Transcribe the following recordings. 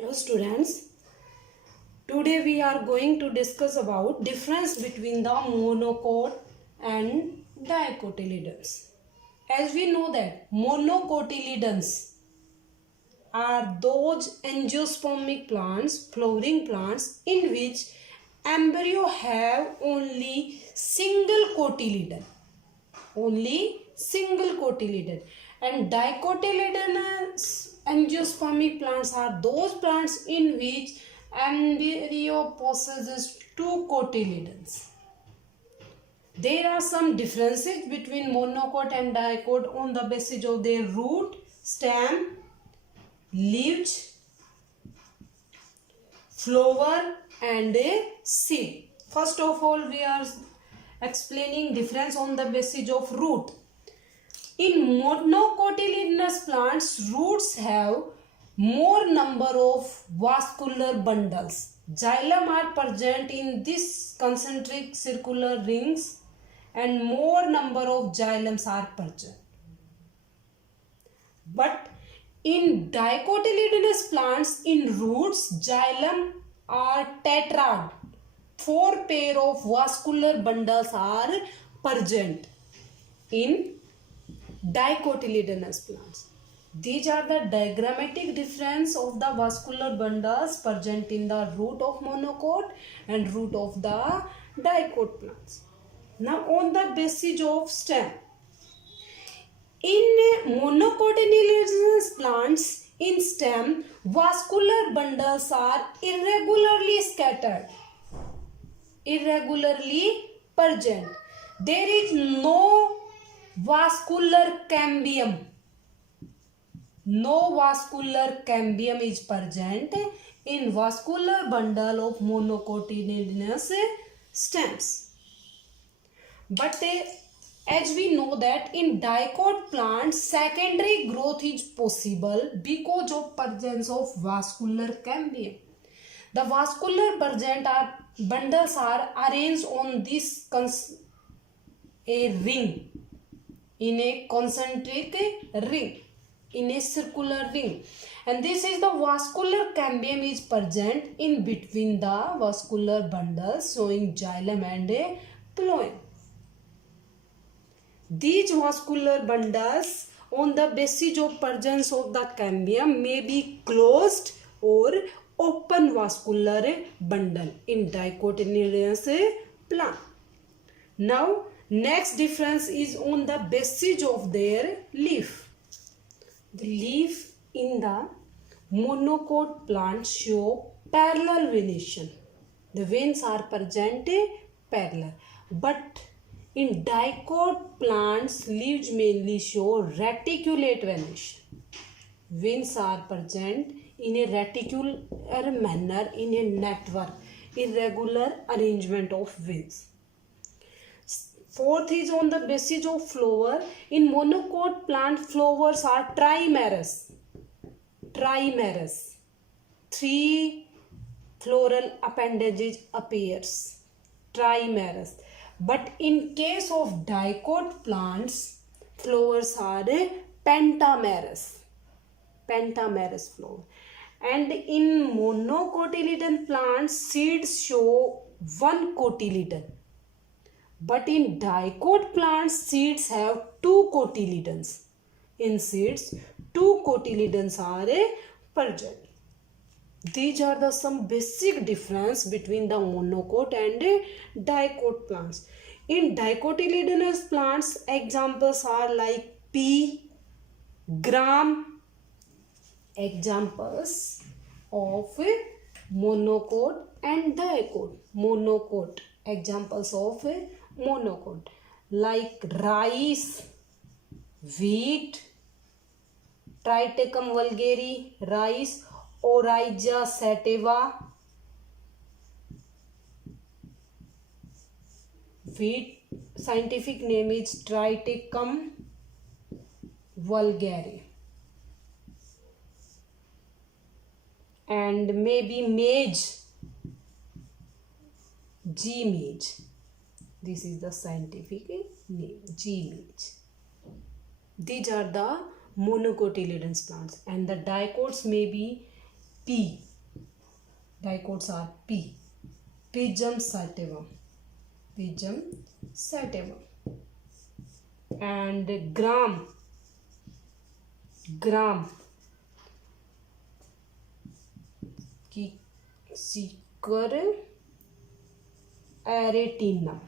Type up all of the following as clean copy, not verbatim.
Hello students, today we are going to discuss about difference between the monocot and dicotyledons. As we know that monocotyledons are those angiospermic plants, flowering plants in which embryo have only single cotyledon. And dicotyledonous angiospermic plants are those plants in which embryo possesses two cotyledons. There are some differences between monocot and dicot on the basis of their root, stem, leaves, flower and a seed. First of all, we are explaining difference on the basis of root. In monocotyledonous plants, roots have more number of vascular bundles. Xylem are present in this concentric circular rings and more number of xylems are present. But in dicotyledonous plants, in roots, xylem are tetrad. 4 pair of vascular bundles are present in dicotyledonous plants. These are the diagrammatic difference of the vascular bundles present in the root of monocot and root of the dicot plants. Now on the basis of stem. In monocotyledonous plants, in stem, vascular bundles are irregularly scattered, irregularly present. There is no vascular cambium. No vascular cambium is present in vascular bundle of monocotyledonous stems. But as we know that in dicot plants, secondary growth is possible because of presence of vascular cambium. The vascular bundles are arranged on this a ring, in a concentric ring, in a circular ring, and this is the vascular cambium is present in between the vascular bundles showing xylem and a phloem. These vascular bundles on the basis of presence of the cambium may be closed or open vascular bundle in dicotyledonous plant. Now next difference is on the basis of their leaf. The leaf in the monocot plant show parallel venation. The veins are present parallel, but in dicot plants, leaves mainly show reticulate venation. Veins are present in a reticular manner in a network, irregular arrangement of veins. Fourth is on the basis of flower. In monocot plant, flowers are trimerous. 3 floral appendages appears. Trimerous. But in case of dicot plants, flowers are pentamerous. Pentamerous flower. And in monocotyledon plants, seeds show 1 cotyledon. But in dicot plants, seeds have 2 cotyledons. In seeds, 2 cotyledons are present. These are the some basic difference between the monocot and dicot plants. In dicotyledonous plants, examples are like pea, gram, examples of monocot and dicot. Monocot, examples of monocot like rice, wheat, Triticum vulgare, rice, Oryza sativa, wheat scientific name is Triticum vulgare, and maybe maize, G maize. This is the scientific name, G maize. These are the monocotyledonous plants, and the dicots may be pea, Dicots are P. Pygium sativum. Pygium sativum. And gram. Gram. Cichor aretinum.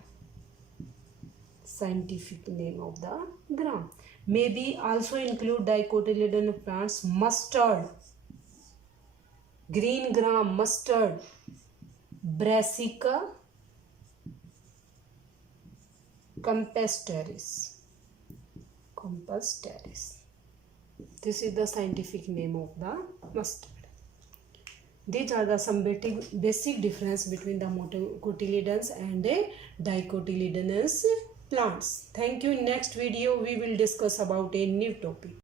Scientific name of the gram. Maybe also include dicotyledon plants. Mustard. Green gram, mustard. Brassica composteris. This is the scientific name of the mustard. These are the some basic difference between the monocotyledons and dicotyledonous plants. Thank you. In next video we will discuss about a new topic.